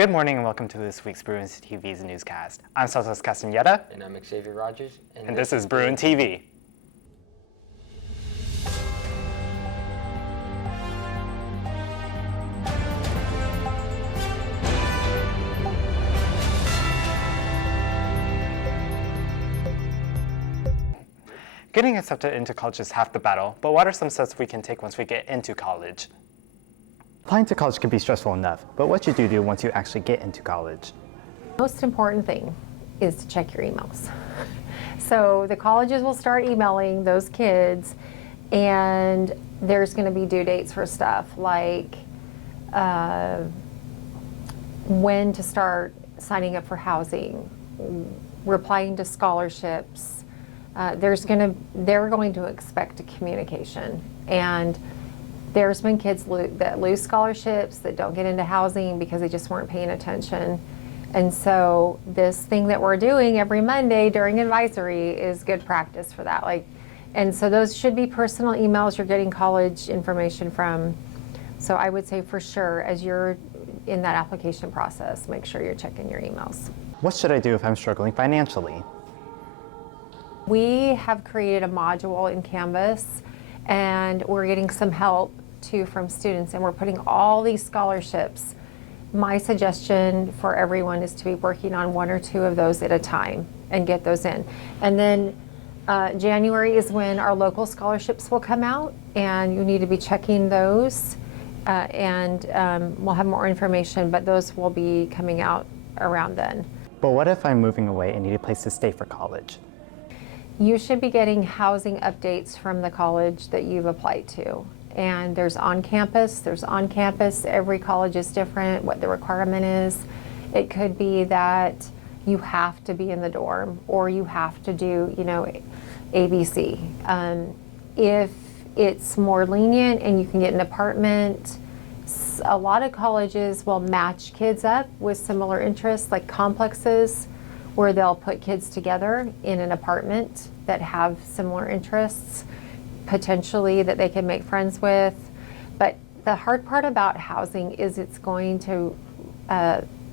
Good morning and welcome to this week's BruinTV's newscast. I'm Santos Castaneda. And I'm Xavier Rogers. And this is BruinTV. Getting accepted into college is half the battle, but what are some steps we can take once we get into college? Applying to college can be stressful enough, but what should you do once you actually get into college? Most important thing is to check your emails. So the colleges will start emailing those kids, and there's going to be due dates for stuff like when to start signing up for housing, replying to scholarships. They're going to expect a communication, and there's been kids that lose scholarships, that don't get into housing because they just weren't paying attention. And so this thing that we're doing every Monday during advisory is good practice for that. And so those should be personal emails you're getting college information from. So I would say for sure, as you're in that application process, make sure you're checking your emails. What should I do if I'm struggling financially? We have created a module in Canvas, and we're getting some help too from students, and we're putting all these scholarships. My suggestion for everyone is to be working on one or two of those at a time and get those in. And then January is when our local scholarships will come out, and you need to be checking those, and we'll have more information, but those will be coming out around then. But what if I'm moving away and need a place to stay for college? You should be getting housing updates from the college that you've applied to. And there's on-campus, every college is different, what the requirement is. It could be that you have to be in the dorm, or you have to do, ABC. If it's more lenient and you can get an apartment, a lot of colleges will match kids up with similar interests, like complexes, where they'll put kids together in an apartment that have similar interests, potentially that they can make friends with. But the hard part about housing is it's going to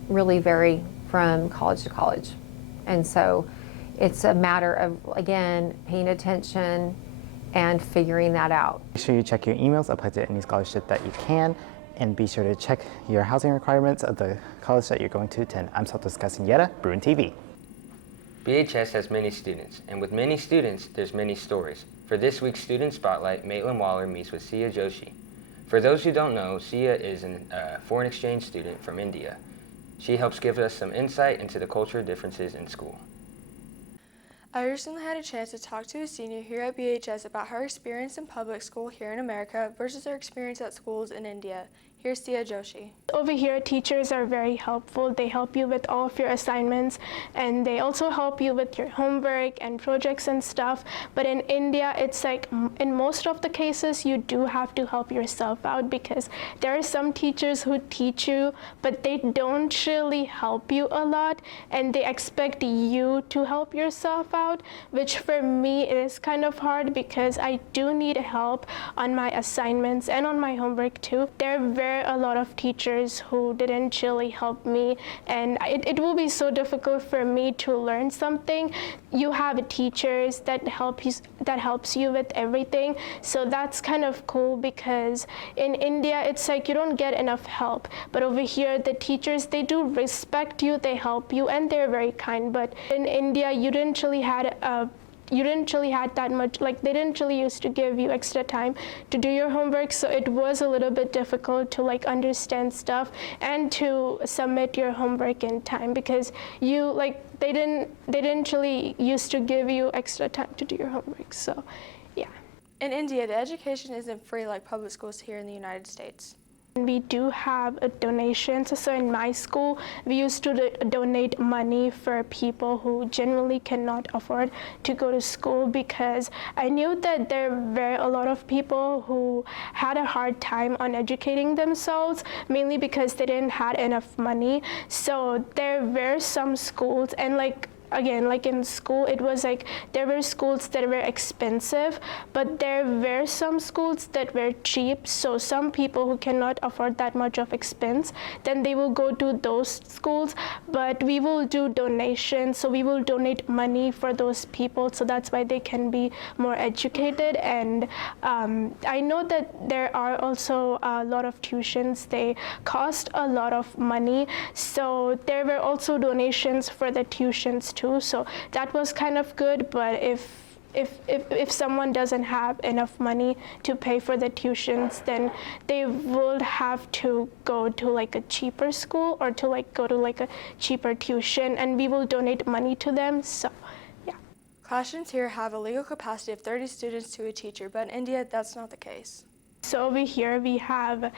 really vary from college to college. And so it's a matter of, again, paying attention and figuring that out. Make sure you check your emails, apply to any scholarship that you can, and be sure to check your housing requirements of the college that you're going to attend. I'm Santos Castaneda, BruinTV. BHS has many students, and with many students, there's many stories. For this week's Student Spotlight, Maitland Waller meets with Sia Joshi. For those who don't know, Sia is a foreign exchange student from India. She helps give us some insight into the cultural differences in school. I recently had a chance to talk to a senior here at BHS about her experience in public school here in America versus her experience at schools in India. Here's Sia Joshi. Over here, teachers are very helpful. They help you with all of your assignments, and they also help you with your homework and projects and stuff. But in India, it's like in most of the cases, you do have to help yourself out, because there are some teachers who teach you, but they don't really help you a lot, and they expect you to help yourself out, which for me is kind of hard because I do need help on my assignments and on my homework too. There are a lot of teachers who didn't really help me, and it will be so difficult for me to learn something. You have teachers that helps you with everything, so that's kind of cool, because in India it's like you don't get enough help, but over here the teachers, they do respect you, they help you, and they're very kind. But in India you didn't really had that much, like they didn't really used to give you extra time to do your homework, so it was a little bit difficult to understand stuff and to submit your homework in time, because they didn't really used to give you extra time to do your homework. So yeah. In India, the education isn't free like public schools here in the United States. We do have donations. So in my school, we used to donate money for people who generally cannot afford to go to school, because I knew that there were a lot of people who had a hard time on educating themselves, mainly because they didn't have enough money. So there were some schools, and again, like in school, it was like there were schools that were expensive, but there were some schools that were cheap. So some people who cannot afford that much of expense, then they will go to those schools. But we will do donations, so we will donate money for those people, so that's why they can be more educated. And I know that there are also a lot of tuitions. They cost a lot of money, so there were also donations for the tuitions too, so that was kind of good. But if someone doesn't have enough money to pay for the tuitions, then they will have to go to like a cheaper school or to like go to like a cheaper tuition, and we will donate money to them. So yeah. Classrooms here have a legal capacity of 30 students to a teacher, but in India, that's not the case. So over here we have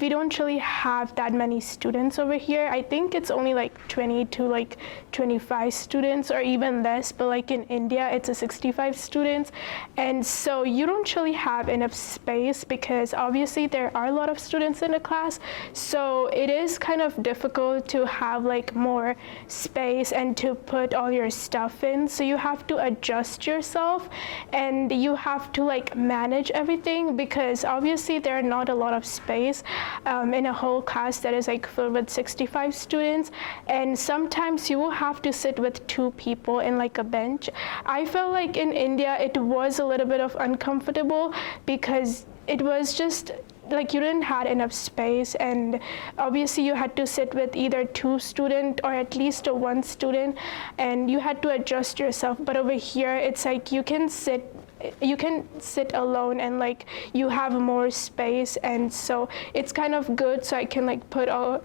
we don't really have that many students over here. I think it's only like 20 to like 25 students or even less, but like in India it's a 65 students. And so you don't really have enough space because obviously there are a lot of students in a class. So it is kind of difficult to have like more space and to put all your stuff in. So you have to adjust yourself and you have to like manage everything because obviously there are not a lot of space in a whole class that is like filled with 65 students, and sometimes you will have to sit with 2 people in like a bench. I felt like in India it was a little bit of uncomfortable because it was just like you didn't have enough space, and obviously you had to sit with either 2 students or at least 1 student, and you had to adjust yourself. But over here it's like you can sit alone and like you have more space, and so it's kind of good, so I can like put all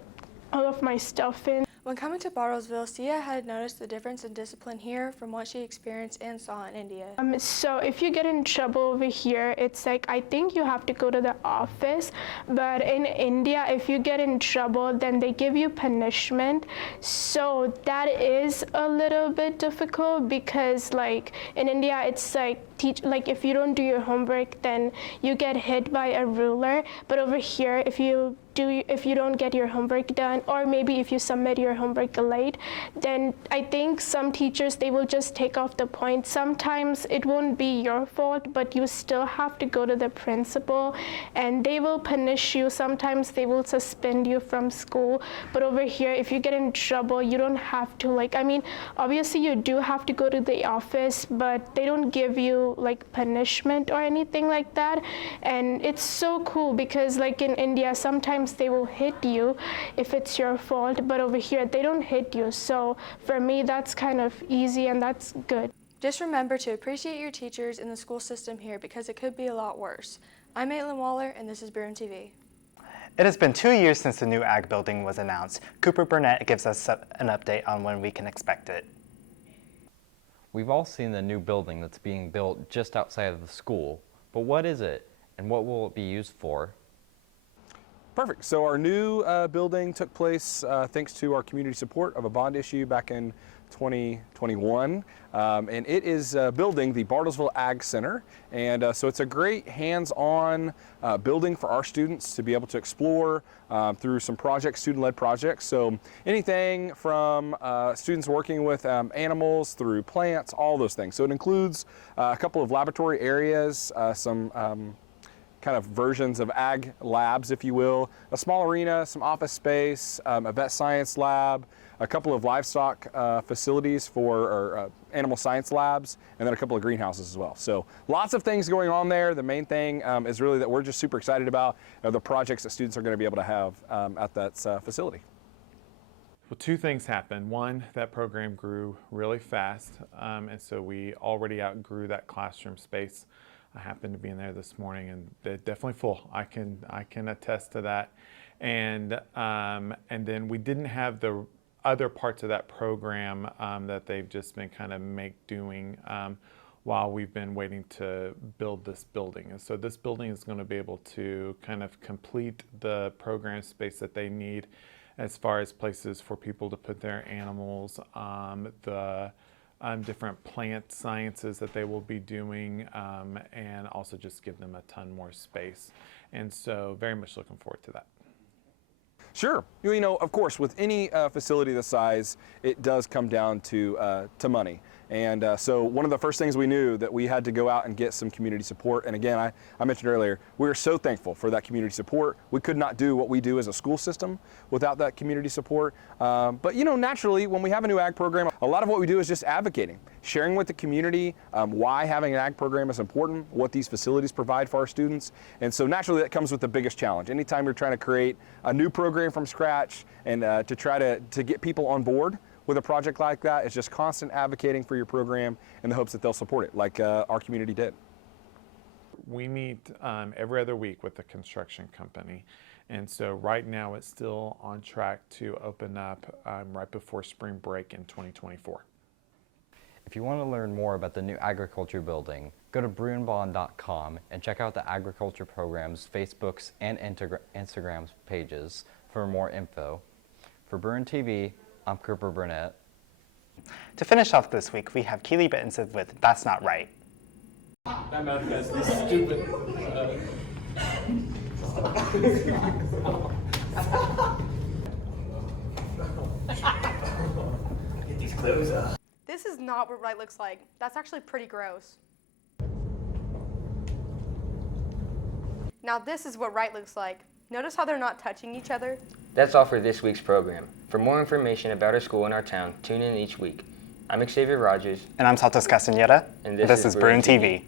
of my stuff in. When coming to Bartlesville, Sia had noticed the difference in discipline here from what she experienced and saw in India. So if you get in trouble over here, it's like I think you have to go to the office, but in India if you get in trouble then they give you punishment. So that is a little bit difficult because like in India it's like if you don't do your homework then you get hit by a ruler, but over here if you don't get your homework done, or maybe if you submit your homework late, then I think some teachers, they will just take off the point. Sometimes it won't be your fault, but you still have to go to the principal and they will punish you. Sometimes they will suspend you from school. But over here, if you get in trouble, you don't have to obviously you do have to go to the office, but they don't give you like punishment or anything like that. And it's so cool because like in India, sometimes they will hit you if it's your fault, but over here they don't hit you. So for me that's kind of easy and that's good. Just remember to appreciate your teachers in the school system here because it could be a lot worse. I'm Maitland Waller and this is BruinTV. It has been 2 years since the new Ag building was announced. Cooper Burnett gives us an update on when we can expect it. We've all seen the new building that's being built just outside of the school, but what is it and what will it be used for? Perfect. So our new building took place thanks to our community support of a bond issue back in 2021, and it is building the Bartlesville Ag Center, and so it's a great hands-on building for our students to be able to explore through some projects, student-led projects. So anything from students working with animals through plants, all those things. So it includes a couple of laboratory areas, some kind of versions of ag labs, if you will, a small arena, some office space, a vet science lab, a couple of livestock facilities for animal science labs, and then a couple of greenhouses as well. So lots of things going on there. The main thing is really that we're just super excited about the projects that students are going to be able to have at that facility. Well, 2 things happened. One, that program grew really fast, and so we already outgrew that classroom space. I happened to be in there this morning, and they're definitely full. I can attest to that. And then we didn't have the other parts of that program that they've just been kind of doing while we've been waiting to build this building. And so this building is going to be able to kind of complete the program space that they need as far as places for people to put their animals, the different plant sciences that they will be doing, and also just give them a ton more space. And so very much looking forward to that. Sure. You know, of course, with any facility this size, it does come down to money. And so one of the first things we knew that we had to go out and get some community support. And again, I mentioned earlier, we are so thankful for that community support. We could not do what we do as a school system without that community support. But you know, naturally, when we have a new ag program, a lot of what we do is just advocating, sharing with the community why having an ag program is important, what these facilities provide for our students. And so naturally, that comes with the biggest challenge. Anytime you're trying to create a new program from scratch and to try to get people on board with a project like that, it's just constant advocating for your program in the hopes that they'll support it, like our community did. We meet every other week with the construction company, and so right now it's still on track to open up right before spring break in 2024. If you want to learn more about the new agriculture building, go to BruinBond.com and check out the agriculture program's Facebook's and Instagram's pages for more info. For BruinTV, I'm Cooper Burnett. To finish off this week, we have Keely Bittenson with That's Not Right. That math guy's stupid. Get these clothes up. This is not what right looks like. That's actually pretty gross. Now this is what right looks like. Notice how they're not touching each other? That's all for this week's program. For more information about our school and our town, tune in each week. I'm Xavier Rogers. And I'm Saltos Castaneda. And this is BruinTV.